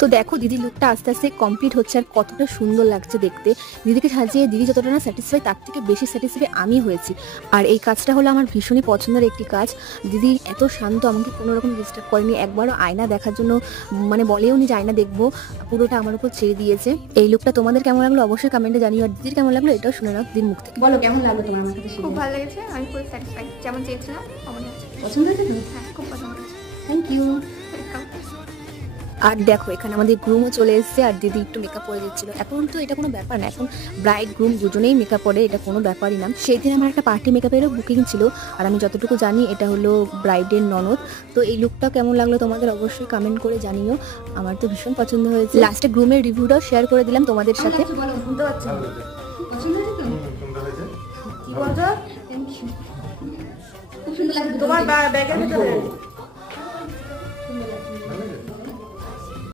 তো দেখো দিদির লুকটা আস্তে আস্তে কমপ্লিট হচ্ছে আর কতটা সুন্দর লাগছে দেখতে। দিদিকে সাজিয়ে দিদি যতটা না স্যাটিসফাই তার থেকে বেশি স্যাটিসফাই আমি হয়েছি। আর এই কাজটা হলো আমার ভীষণই পছন্দের একটি কাজ। দিদি এত শান্ত, আমাকে কোনো রকম ডিস্টার্ব করেনি, একবারও আয়না দেখার জন্য মানে বলেও নি যে আয়না দেখবো, পুরোটা আমার উপর ছেড়ে দিয়েছে। এই লুকটা তোমাদের কেমন লাগলো অবশ্যই কমেন্টে জানিও, আর দিদির কেমন লাগলো এটাও শুনে নাও দিদির মুখ থেকে। বলো কেমন লাগলো তোমার আমার সাথে? খুব ভালো লেগেছে, আমি ফুল স্যাটিসফাইড, যেমন চেয়েছিলাম তেমনই আছে। পছন্দ হয়েছে? হ্যাঁ, খুব পছন্দ হয়েছে। Thank you. আর দেখো এখানে আমাদের গ্রুমও চলে এসেছে, আর দিদি একটু মেকআপ করে দিচ্ছিল। এখন তো এটা কোনো ব্যাপার না, এখন ব্রাইড গ্রুম দুজনেই মেকআপ করে, এটা কোনো ব্যাপারই না। সেই দিন আমার একটা পার্টি মেকআপেরও বুকিং ছিল, আর আমি যতটুকু জানি এটা হলো ব্রাইডের ননদ। তো এই লুকটা কেমন লাগলো তোমাদের অবশ্যই কমেন্ট করে জানিও, আমার তো ভীষণ পছন্দ হয়েছে। লাস্টে গ্রুমের রিভিউটাও শেয়ার করে দিলাম তোমাদের সাথে। তোমার ব্যাগের ভিতরে